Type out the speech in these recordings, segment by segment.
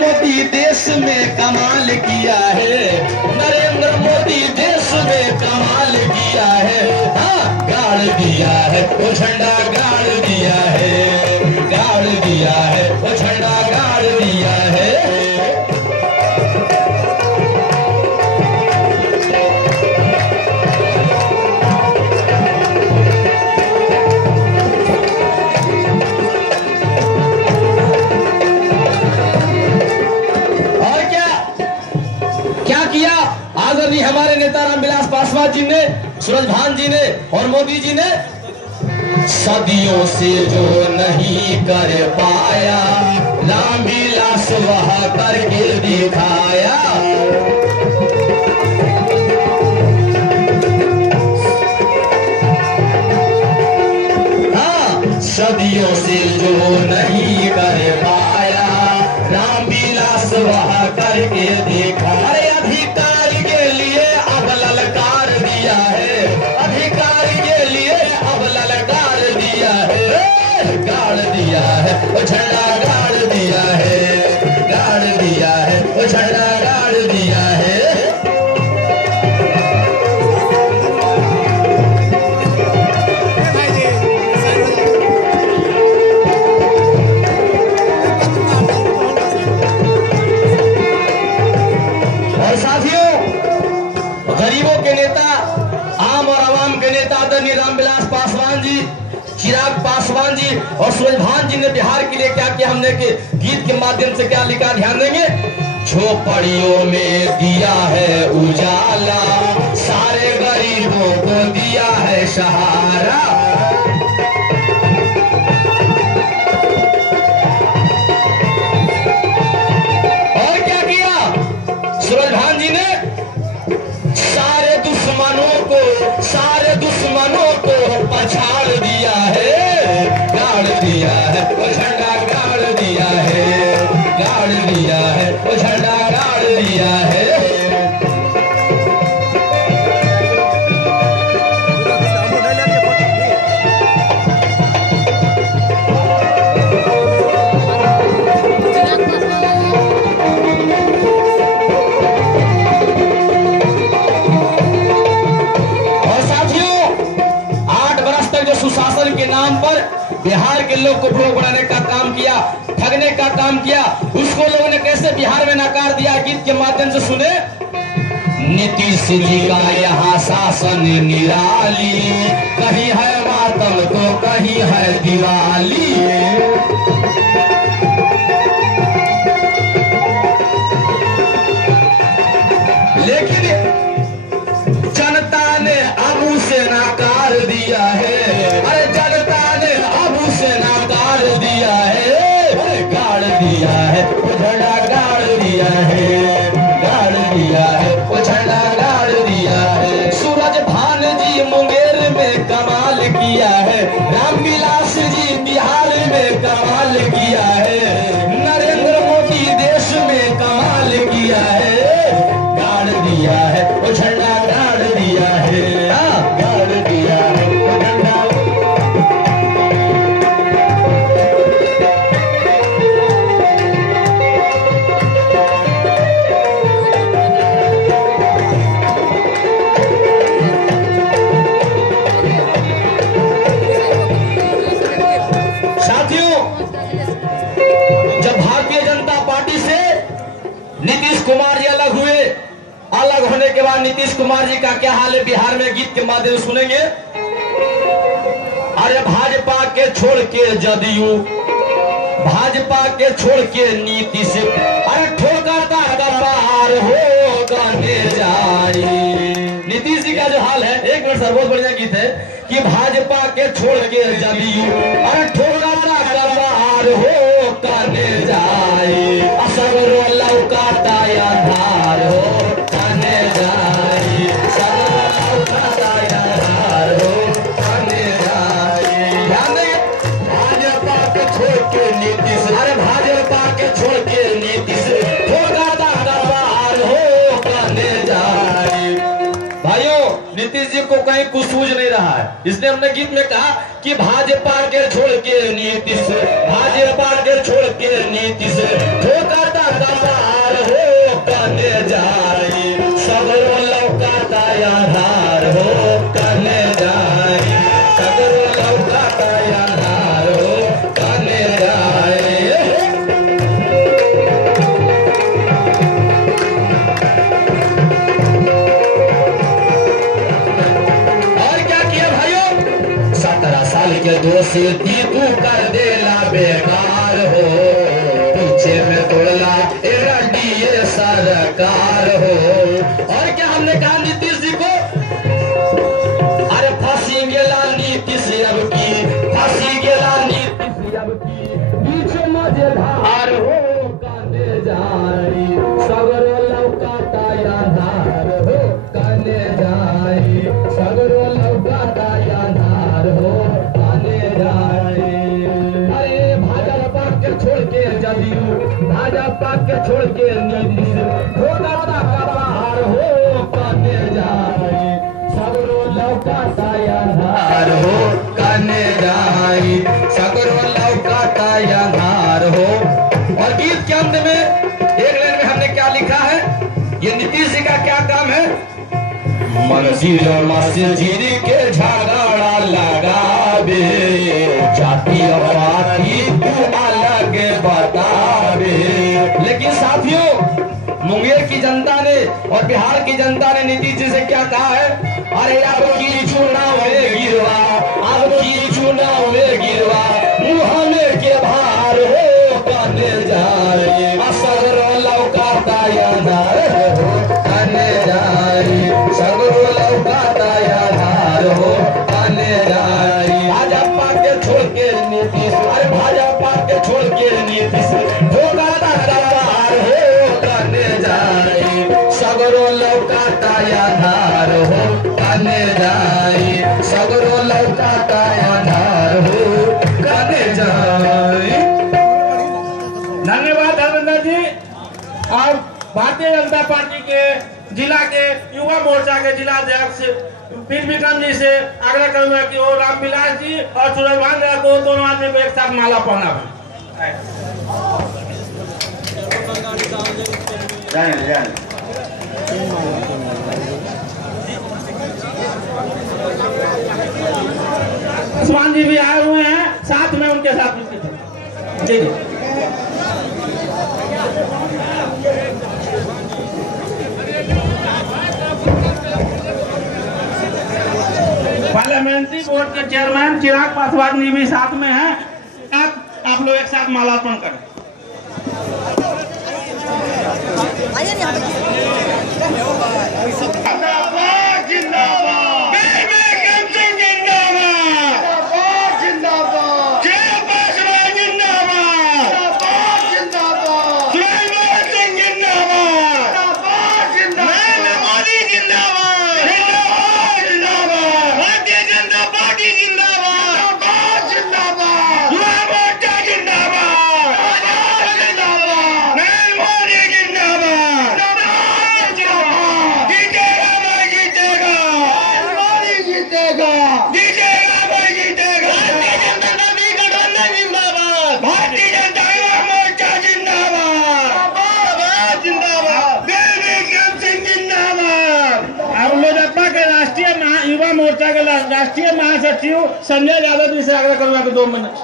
मोदी देश में कमाल किया है, नरेंद्र मोदी देश में कमाल किया है। हाँ, गाड़ दिया है वो झंडा, गाड़ दिया है, गाड़ दिया है वो झंडा, गाड़ दिया है। आदरणीय हमारे नेता रामविलास पासवान जी ने, सूरजभान जी ने और मोदी जी ने सदियों से जो नहीं कर पाया, रामविलास वह करके दिखाया। हाँ, सदियों से जो नहीं कर पाया, रामविलास वह करके दिखाया। अधिकार के लिए अब ललकार दिया है, अधिकार के लिए अब ललकार दिया है, गाड़ दिया है वो झंडा, गाड़ दिया है, गाड़ दिया है वो झंडा, गाड़ दिया है। गरीबों के नेता, आम और आवाम के नेता आदरणीय रामविलास पासवान जी, चिराग पासवान जी और सूरजभान जी ने बिहार के लिए क्या किया, हमने के गीत के माध्यम से क्या लिखा, ध्यान देंगे। झोपड़ियों में दिया है उजाला, सारे गरीबों को दिया है सहारा। और क्या किया सूरजभान जी ने, सारे दुश्मनों को पछाड़ दिया है, गाड़ दिया है वो झंडा, गाड़ दिया है, गाड़ दिया है वो झंडा, गाड़ दिया है। सुशासन के नाम पर बिहार के लोग को भोग बनाने का काम किया, ठगने का काम किया, उसको लोगों ने कैसे बिहार में नकार दिया, गीत के माध्यम से सुने। नीतीश जी का यहाँ शासन निराली, कहीं है मातम तो कहीं है दिवाली। लेकिन जनता ने अब उसे नकार दिया है, अरे जनता ने अब उसे नकार दिया है, गाड़ दिया है वो झंडा, गाड़ दिया है, गाड़ दिया है वो झंडा, गाड़ दिया है। सूरजभान जी मुंगेर में कमाल किया है, रामविलास जी बिहार में कमाल किया है, नरेंद्र मोदी देश में कमाल किया है, गाड़ दिया है वो झंडा, गाड़ दिया है, गाड़ दिया है वो झंडा। साथियों, जब भारतीय जनता पार्टी से नीतीश कुमार जी अलग हुए, अलग होने के बाद नीतीश कुमार जी का क्या हाल है बिहार में, गीत के माध्यम से सुनेंगे। अरे भाजपा के छोड़ के जदयू, भाजपा के छोड़ के नीतीश, अरे ठोकरता कपार हो गाने जारी। नीतीश जी का जो हाल है, एक मिनट सर, बहुत बढ़िया गीत है कि भाजपा के छोड़ के जदयू, अरे ठोकरता कपार हो गाने जारी। असगरो लौकाता अंधार हो गाने जारी, असगरो लौकाता अंधार हो गाने जारी। ध्यान देंगे, भाजपा के छोड़ के नीतीश, अरे भाजपा के छोड़ के नीतीश, ठोकरता कपार हो गाने जारी। भाइयों, नीतीश जी को कहीं कुछ सूझ नहीं रहा है, इसलिए हमने गीत में कहा कि भाजपा के छोड़ के नीतीश, भाजपा के छोड़ के नीतीश, ठोकरता सीधी तू कर देला बेकार हो, पीछे में तोड़ला एनडीए सरकार हो। और क्या हमने कहा नीतीश जी को, अरे फांसी गेला नीतीश अब की, फांसी गेला नीतीश अब की, पीछे मजेदार हो काने जाई, सगरो लौकाता यादार हो काने जाई, सगरो लौकाता यादार हो काने जाई। अरे भाजपा के छोड़ के जदयू, भाजपा के छोड़ के नीतीश, घोटाला का बाहर हो काने जाई, सगरो लौकाता यादार हो काने जाई, सगरो लौकाता यादार हो। और गीत के अंत में एक लाइन में हमने क्या लिखा है, ये नीतीश जी का क्या काम है, मंजिल और मस्जिद के झगड़ा लगावे, जाति और पार्टी अलग बतावे। लेकिन साथियों, मुंगेर की जनता ने और बिहार की जनता ने नीतीश जी से क्या कहा है, अरे अब की चुनाव में गिरवा, अब की चुनाव में गिरवा, मुहाने के भार हो काने जाए, सगरो लौकाता यादार हो काने जाए, सगरो लौकाता यादार हो काने जाए। भाजपा के छोड़ के नीतीश, अरे भाजपा के छोड़ के नीतीश, घोटाला का बाहर हो काने जाए, सगरो लौकाता यादार हो काने जाए, सगरो लौकाता यादार हो काने जाए। धन्यवाद धर्मेंद्र जी। और भारतीय जनता पार्टी के जिला के युवा मोर्चा के जिला अध्यक्ष पीर विक्रम जी से आग्रह करूंगा कि वो रामविलास जी और सूरजभान को दोनों आदमी को एक साथ माला पहना उस्मान जी भी आए हुए हैं साथ में, उनके साथ जी जी। पार्लियामेंट्री बोर्ड के चेयरमैन चिराग पासवान जी भी साथ में हैं। आप लोग एक साथ मालार्पण करें। मोर्चा के राष्ट्रीय महासचिव संजय यादव जी से आग्रह करूंगा कि 2 मिनट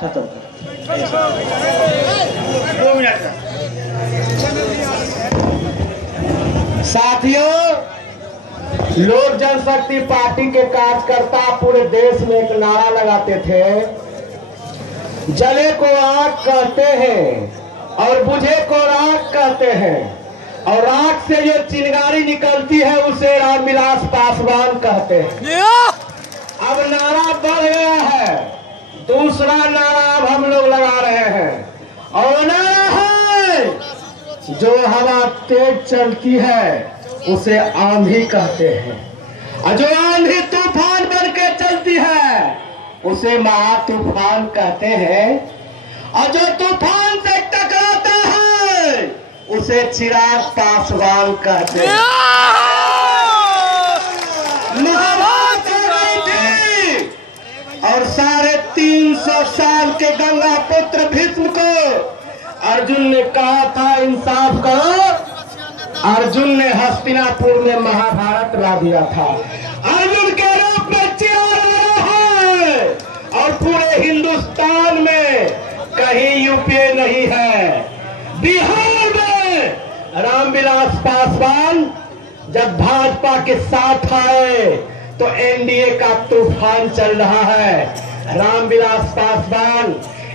2 मिनट का। साथियों, लोक जनशक्ति पार्टी के कार्यकर्ता पूरे देश में एक नारा लगाते थे, जले को आग कहते हैं और बुझे को राख कहते हैं, और राख से जो चिंगारी निकलती है उसे रामविलास पासवान कहते हैं। अब नारा बढ़ गया है, दूसरा नारा अब हम लोग लगा रहे हैं, और नारा है जो हवा तेज चलती है उसे आंधी कहते हैं, और जो आंधी तूफान बन के चलती है उसे महा तूफान कहते हैं, और जो तूफान से टकराता है उसे चिराग पासवान कहते हैं। महाभारत हो गई थी और 350 साल के गंगा पुत्र भीष्म को अर्जुन ने कहा था इंसाफ करो। अर्जुन ने हस्तिनापुर में महाभारत ला दिया था। अर्जुन के रूप में चिराग है और पूरे हिंदुस्तान में कहीं यूपीए नहीं है। बिहार में रामविलास पासवान जब भाजपा के साथ आए तो एनडीए का तूफान चल रहा है। रामविलास पासवान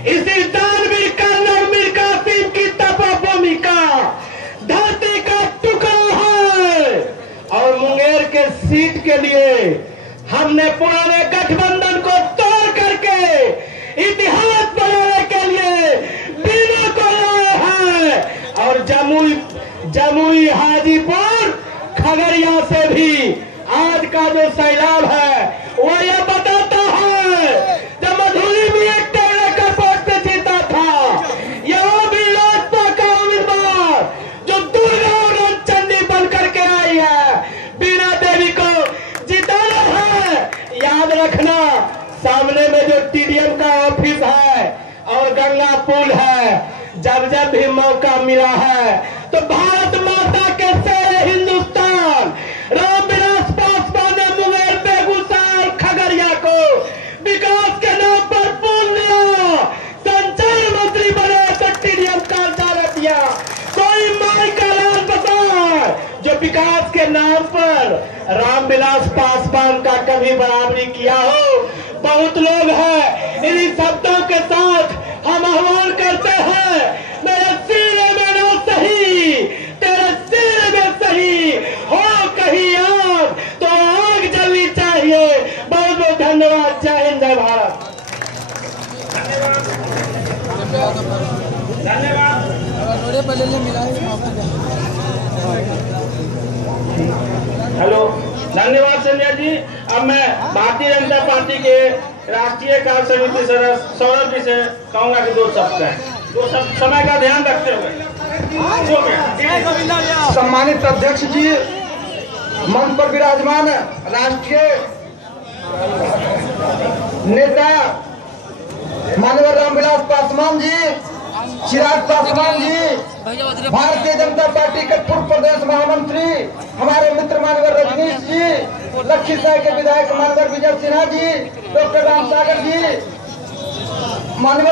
इसी दानवीर कर्नल मीर कासिम की तपोभूमि का धरती का टुकड़ा है। और मुंगेर के सीट के लिए हमने पुराने गठबंधन को तोड़ करके इतिहास बनाने के लिए बीना को लाए हैं। और जमुई हाजीपुर खगड़िया से भी आज का जो सैलाब है वो ये बताता है, जब मधुरी भी एक टेढ़े का पोस्ट पे जीता था, यहाँ भी लोजपा का उम्मीदवार जो दुर्गा और चंडी बन करके आई है, बीना देवी को जिताना है। याद रखना, सामने में जो टीडीएम का ऑफिस है और गंगा पुल है, जब जब भी मौका मिला है तो भारत माता के शेर हिंदुस्तान रामविलास पासवान ने मुंगेर, बेगूसराय, खगड़िया को विकास के नाम पर पुल दिया, संचार मंत्री बने तो टीडीएम का दावा दिया। कोई माई का लाल बताए जो विकास के नाम पर रामविलास पासवान का कभी बराबरी किया हो। बहुत लोग हैं, इन्हीं शब्दों के साथ हम आह्वान करते हैं, मेरे सिर में ना सही, तेरे सिर में सही हो कहीं आग तो आग जलनी चाहिए। बहुत बहुत धन्यवाद। जय हिंद, जय भारत। धन्यवाद। हेलो, धन्यवाद संजय जी। अब मैं भारतीय जनता पार्टी के राष्ट्रीय कार्य समिति सदस्य सौरभ जी से कहूंगा कि दो शब्द समय का ध्यान रखते हुए। सम्मानित अध्यक्ष जी, मंच पर विराजमान राष्ट्रीय नेता माननीय रामविलास पासवान जी, चिराग पासवान जी, भारतीय जनता पार्टी के पूर्व प्रदेश महामंत्री हमारे मित्र माननीय रजनीश जी, लखीसराय के विधायक माननीय विजय सिन्हा जी, डॉक्टर राम सागर जी, माननीय